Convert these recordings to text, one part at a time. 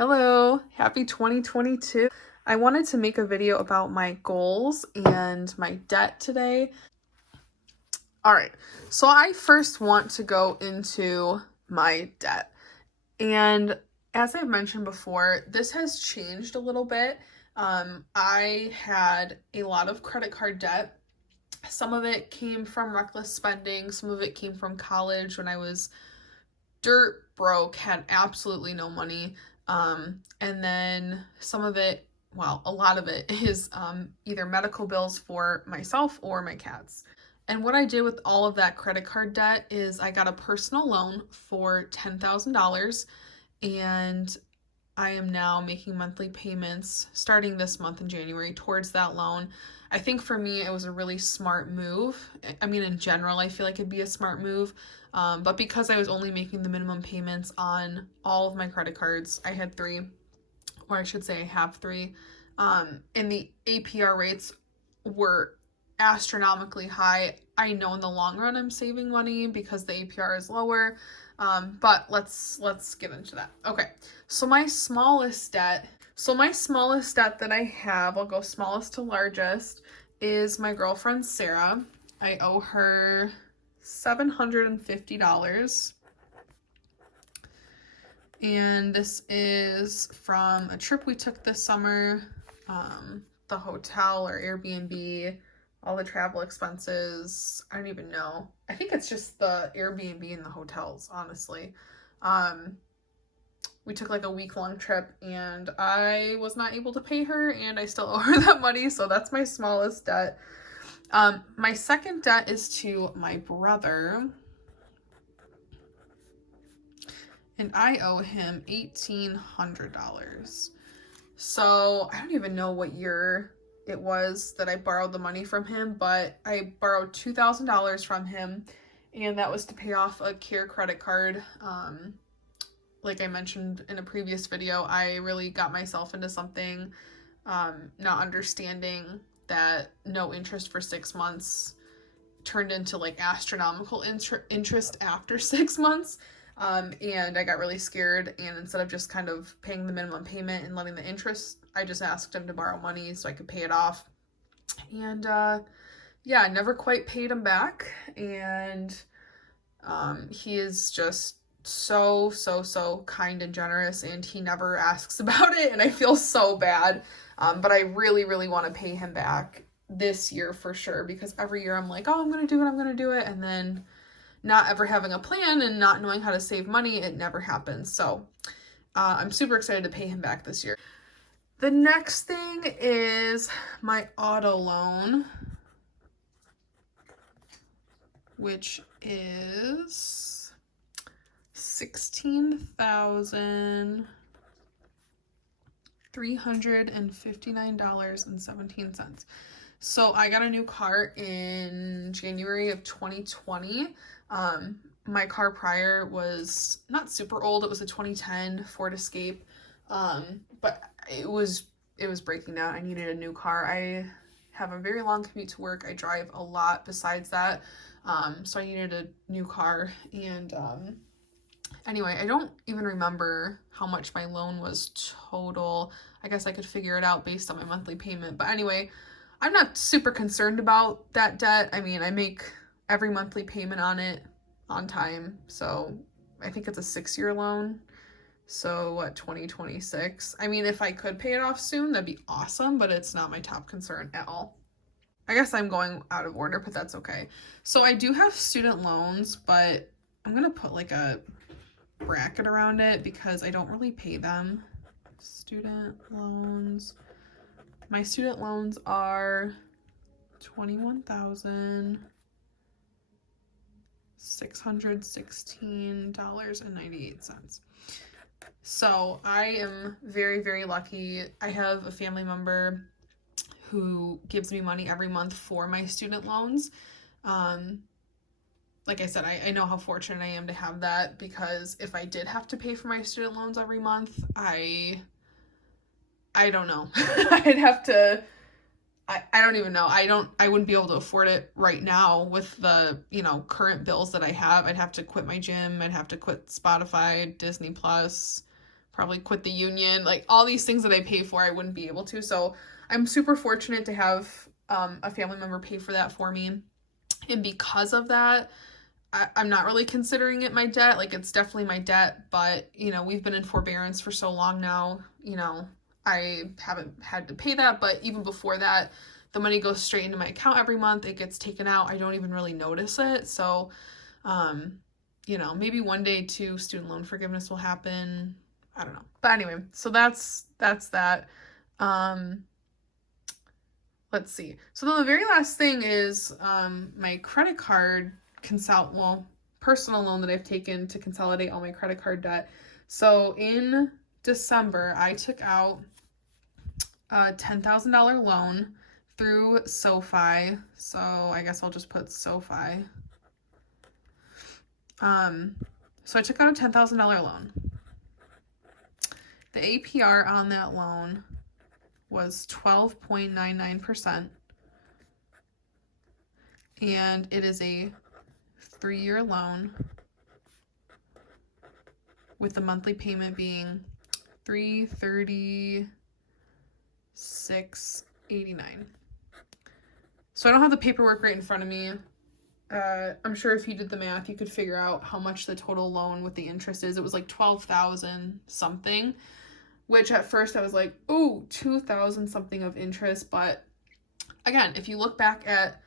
Hello, happy 2022. I wanted to make a video about my goals and my debt today. All right, so I first want to go into my debt. And as I've mentioned before, this has changed a little bit. I had a lot of credit card debt. Some of it came from reckless spending, some of it came from college when I was dirt broke, had absolutely no money. And then some of it, well, a lot of it is either medical bills for myself or my cats. And what I did with all of that credit card debt is I got a personal loan for $10,000, and I am now making monthly payments starting this month in January towards that loan. I think for me, it was a really smart move. I mean, in general, I feel like it'd be a smart move. But because I was only making the minimum payments on all of my credit cards, I had three, or I should say I have three, and the APR rates were astronomically high. I know in the long run I'm saving money because the APR is lower, but let's get into that. Okay, so my smallest debt that I have, I'll go smallest to largest, is my girlfriend Sarah. I owe her $750. And this is from a trip we took this summer, the hotel or Airbnb, all the travel expenses. I don't even know. I think it's just the Airbnb and the hotels, honestly. We took like a week-long trip and I was not able to pay her, and I still owe her that money, so that's my smallest debt. My second debt is to my brother, and I owe him $1,800. So I don't even know what year it was that I borrowed the money from him, but I borrowed $2,000 from him, and that was to pay off a Care credit card. Like I mentioned in a previous video, I really got myself into something, not understanding that no interest for 6 months turned into like astronomical interest after 6 months. And I got really scared, and instead of just kind of paying the minimum payment and letting the interest, I just asked him to borrow money so I could pay it off. And yeah, I never quite paid him back, and he is just so kind and generous, and he never asks about it, and I feel so bad. But I really want to pay him back this year for sure, because every year I'm like, oh, I'm gonna do it, and then not ever having a plan and not knowing how to save money, it never happens. So I'm super excited to pay him back this year. The next thing is my auto loan, which is $16,359.17. So I got a new car in January of 2020. My car prior was not super old. It was a 2010 Ford Escape. But it was breaking down. I needed a new car. I have a very long commute to work. I drive a lot besides that. So I needed a new car. And anyway, I don't even remember how much my loan was total. I guess I could figure it out based on my monthly payment. But anyway, I'm not super concerned about that debt. I mean, I make every monthly payment on it on time. So I think it's a 6-year loan. So what, 2026? I mean, if I could pay it off soon, that'd be awesome, but it's not my top concern at all. I guess I'm going out of order, but that's okay. So I do have student loans, but I'm going to put like a bracket around it because I don't really pay them. Student loans. My student loans are $21,616.98. So I am very lucky. I have a family member who gives me money every month for my student loans. Like I said, I know how fortunate I am to have that, because if I did have to pay for my student loans every month, I don't know. I'd have to, I don't even know. I wouldn't be able to afford it right now with the, current bills that I have. I'd have to quit my gym. I'd have to quit Spotify, Disney Plus, probably quit the union. Like all these things that I pay for, I wouldn't be able to. So I'm super fortunate to have a family member pay for that for me. And because of that, I'm not really considering it my debt. Like it's definitely my debt, but you know, we've been in forbearance for so long now, you know, I haven't had to pay that, but even before that, the money goes straight into my account every month. It gets taken out. I don't even really notice it. So, you know, maybe one day too, student loan forgiveness will happen. I don't know. But anyway, so that's that. Let's see. So then the very last thing is my credit card personal loan that I've taken to consolidate all my credit card debt. So in December, I took out a $10,000 loan through SoFi. So I guess I'll just put SoFi. So I took out a $10,000 loan. The APR on that loan was 12.99%. And it is a 3-year loan with the monthly payment being $336.89. So I don't have the paperwork right in front of me. I'm sure if you did the math, you could figure out how much the total loan with the interest is. It was like 12,000 something, which at first I was like, oh, 2,000 something of interest. But again, if you look back at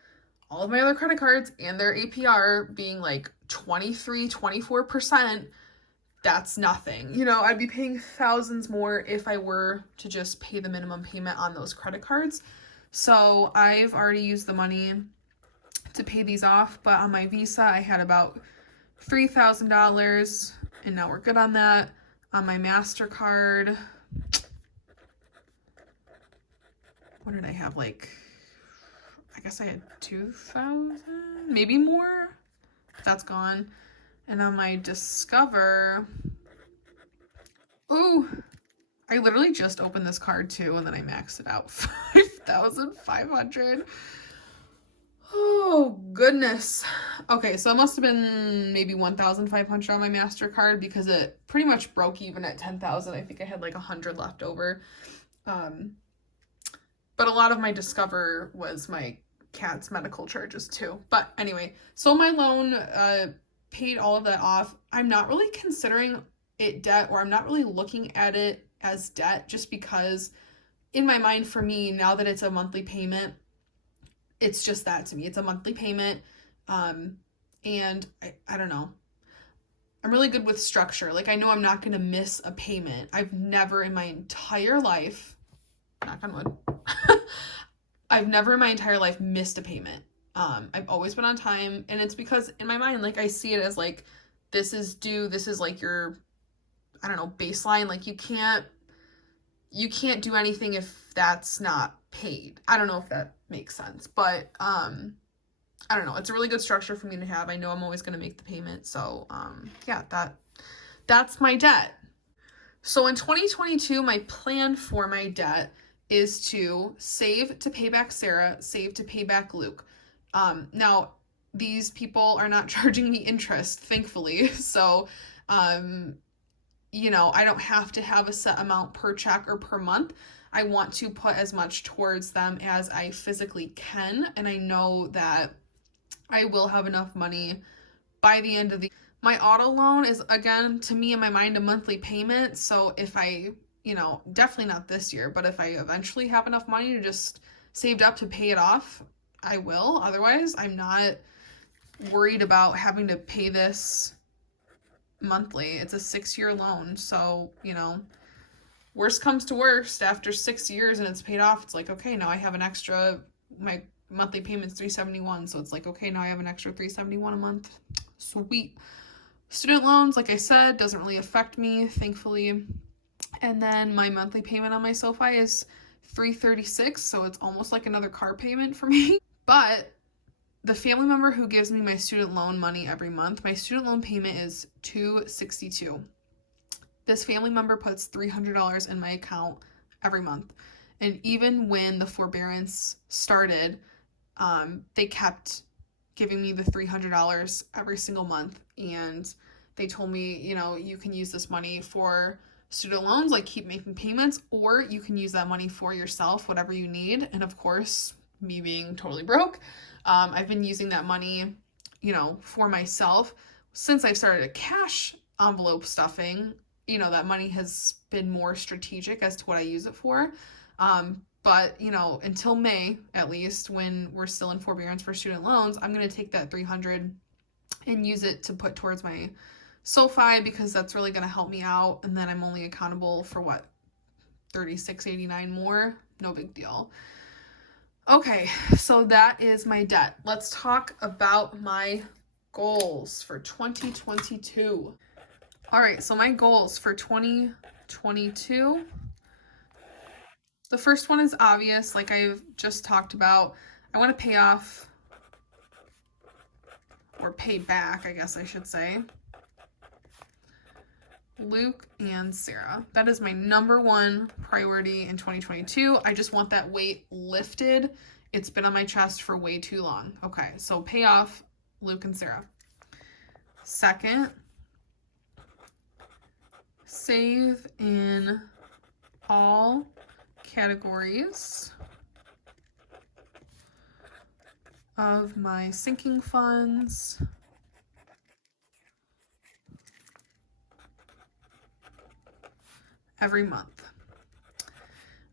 all of my other credit cards and their APR being like 23-24%, that's nothing. You know, I'd be paying thousands more if I were to just pay the minimum payment on those credit cards. So I've already used the money to pay these off, but on my Visa I had about $3,000, and now we're good on that. On my MasterCard, what did I have? Like, I guess I had 2,000, maybe more. That's gone. And on my Discover, oh, I literally just opened this card too, and then I maxed it out. 5,500. Oh, goodness. Okay, so it must have been maybe 1,500 on my MasterCard because it pretty much broke even at 10,000. I think I had like 100 left over. But a lot of my Discover was my cat's medical charges too. But anyway, so my loan paid all of that off. I'm not really considering it debt, or I'm not really looking at it as debt, just because in my mind, for me, now that it's a monthly payment, it's just that to me. It's a monthly payment. And I don't know. I'm really good with structure. Like, I know I'm not going to miss a payment. I've never in my entire life, knock on wood, I've never in my entire life missed a payment. I've always been on time, and it's because in my mind, like, I see it as like, this is due, this is like your, I don't know, baseline. Like, you can't do anything if that's not paid. I don't know if that makes sense, but I don't know. It's a really good structure for me to have. I know I'm always going to make the payment. So yeah, that's my debt. So in 2022, my plan for my debt is to save to pay back Sarah, save to pay back Luke. Now, these people are not charging me interest, thankfully. So, you know, I don't have to have a set amount per check or per month. I want to put as much towards them as I physically can. And I know that I will have enough money by the end of the... My auto loan is, again, to me in my mind, a monthly payment. So if I, you know, definitely not this year, but if I eventually have enough money to just saved up to pay it off, I will. Otherwise, I'm not worried about having to pay this monthly. It's a 6-year loan. So, you know, worst comes to worst, after 6 years and it's paid off, it's like, okay, now I have an extra, my monthly payment's $371. So it's like, okay, now I have an extra $371 a month. Sweet. Student loans, like I said, doesn't really affect me, thankfully. And then my monthly payment on my SoFi is $336. So it's almost like another car payment for me. But the family member who gives me my student loan money every month, my student loan payment is $262. This family member puts $300 in my account every month. And even when the forbearance started, they kept giving me the $300 every single month. And they told me, you know, you can use this money for student loans, like keep making payments, or you can use that money for yourself, whatever you need. And of course, me being totally broke, I've been using that money, for myself. Since I've started a cash envelope stuffing, that money has been more strategic as to what I use it for. But, until May, at least, when we're still in forbearance for student loans, I'm going to take that $300 and use it to put towards my SoFi, because that's really going to help me out. And then I'm only accountable for what, $36.89 more? No big deal. Okay, so that is my debt. Let's talk about my goals for 2022. All right, so my goals for 2022. The first one is obvious, like I've just talked about. I want to pay off, or pay back, I guess I should say, Luke and Sarah. That is my number one priority in 2022. I just want that weight lifted. It's been on my chest for way too long. Okay, so pay off Luke and Sarah. Second, save in all categories of my sinking funds every month.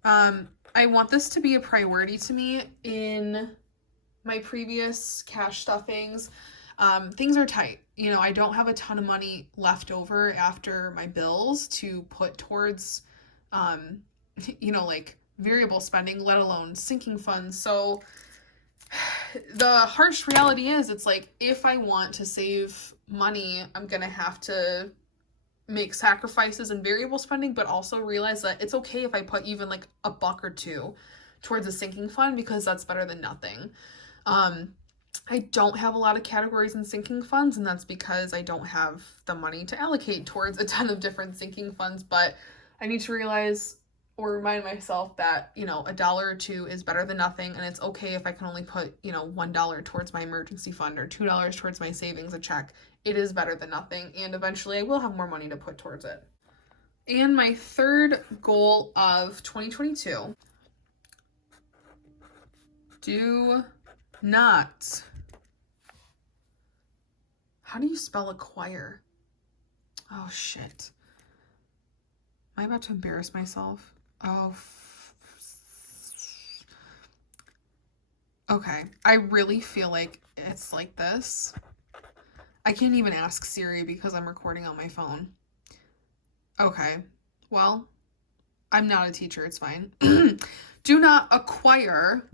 I want this to be a priority to me. In my previous cash stuffings, things are tight. I don't have a ton of money left over after my bills to put towards, like variable spending, let alone sinking funds. So the harsh reality is, it's like, if I want to save money, I'm going to have to make sacrifices in variable spending, but also realize that it's okay if I put even like $1 or $2 towards a sinking fund, because that's better than nothing. I don't have a lot of categories in sinking funds, and that's because I don't have the money to allocate towards a ton of different sinking funds. But I need to realize or remind myself that, $1 or $2 is better than nothing. And it's okay if I can only put, $1 towards my emergency fund or $2 towards my savings, a check. It is better than nothing. And eventually I will have more money to put towards it. And my third goal of 2022, do not, how do you spell acquire? Oh shit. Am I about to embarrass myself? Oh, okay. I really feel like it's like this. I can't even ask Siri because I'm recording on my phone. Okay. Well, I'm not a teacher. It's fine. Do not acquire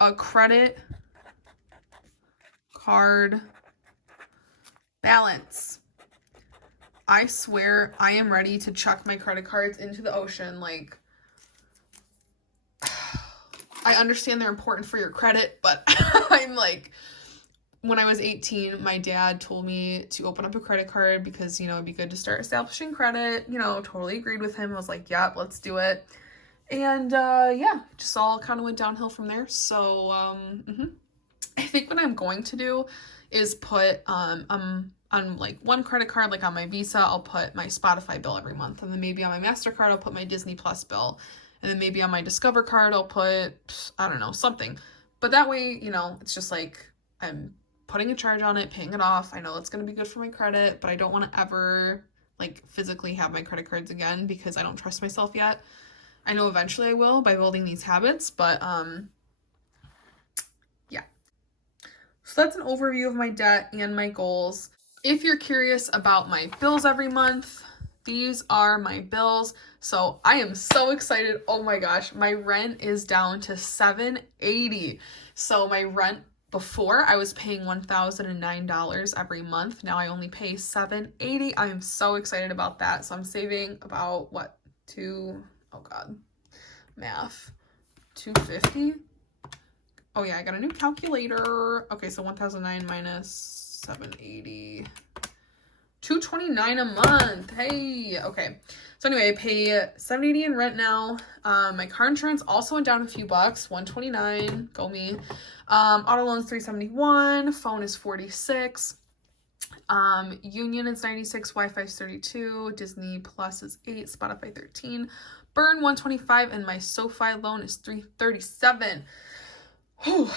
a credit card balance. I swear I am ready to chuck my credit cards into the ocean. Like, I understand they're important for your credit, but I'm like, when I was 18, my dad told me to open up a credit card because, it'd be good to start establishing credit. Totally agreed with him. I was like, yep, let's do it. And yeah, just all kind of went downhill from there. So I think what I'm going to do is put on like one credit card, like on my Visa, I'll put my Spotify bill every month. And then maybe on my MasterCard, I'll put my Disney Plus bill. And then maybe on my Discover card, I'll put, I don't know, something. But that way, it's just like I'm putting a charge on it, paying it off. I know it's going to be good for my credit, but I don't want to ever like physically have my credit cards again because I don't trust myself yet. I know eventually I will by building these habits, but yeah. So that's an overview of my debt and my goals. If you're curious about my bills every month, these are my bills. So I am so excited. Oh my gosh, my rent is down to $780. So my rent before, I was paying $1,009 every month. Now I only pay $780. I am so excited about that. So I'm saving about what, math, $250. Oh yeah, I got a new calculator. Okay, so 1,009 minus 780, $229 a month. Hey, okay. So anyway, I pay $780 in rent now. My car insurance also went down a few bucks, $129. Go me. Auto loans $371. Phone is $46. Union is 96, Wi-Fi is 32, Disney Plus is 8, Spotify 13, Burn 125, and my SoFi loan is 337. Whew.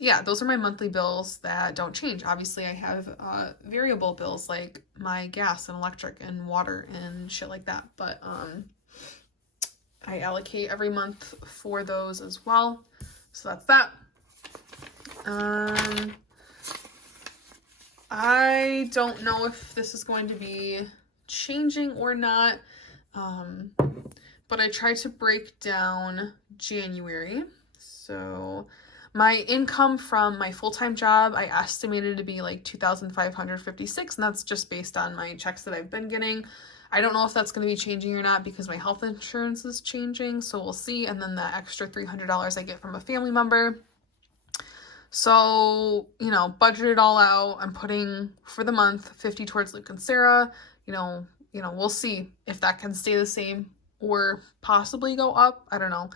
Yeah, those are my monthly bills that don't change. Obviously, I have variable bills like my gas and electric and water and shit like that, but I allocate every month for those as well. So that's that. I don't know if this is going to be changing or not, but I tried to break down January. So my income from my full-time job, I estimated to be like $2,556, and that's just based on my checks that I've been getting. I don't know if that's going to be changing or not because my health insurance is changing, so we'll see. And then the extra $300 I get from a family member. So, you know, budget it all out. I'm putting for the month 50 towards Luke and Sarah. You know, we'll see if that can stay the same or possibly go up. I don't know.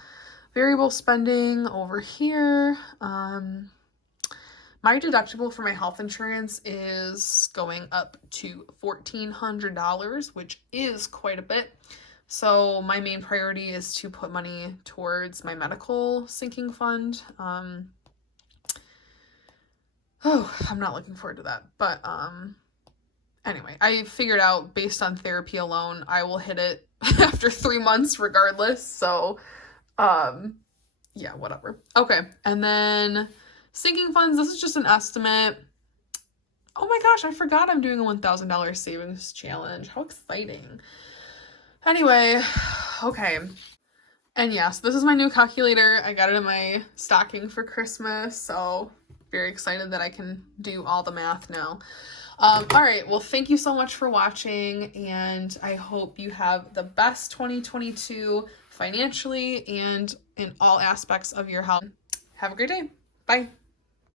Variable spending over here. My deductible for my health insurance is going up to $1,400, which is quite a bit. So my main priority is to put money towards my medical sinking fund. I'm not looking forward to that. But anyway, I figured out based on therapy alone, I will hit it after 3 months regardless. So yeah, whatever. Okay, and then sinking funds, this is just an estimate. Oh my gosh, I forgot I'm doing a $1,000 savings challenge. How exciting. Anyway, okay. And yes, this is my new calculator. I got it in my stocking for Christmas, so very excited that I can do all the math now. All right, well, thank you so much for watching, and I hope you have the best 2022 financially and in all aspects of your health. Have a great day. Bye.